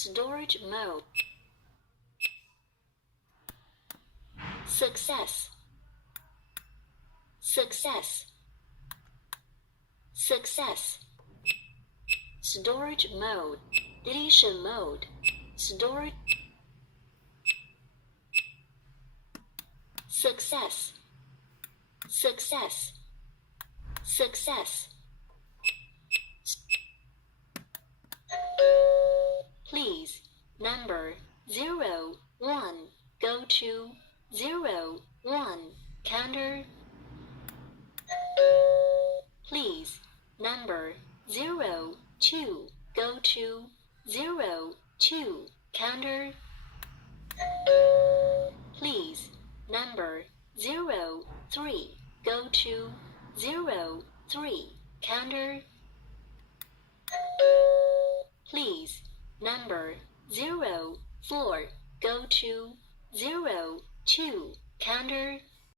Storage mode. Success. Success. Success. Storage mode. Deletion mode. Storage. Success. Success. Success. Please, number 01, go to 01, counter. Please, number 02, go to 02, counter. Please, number 03, go to 03, counter. Please, number 04, go to 02, counter.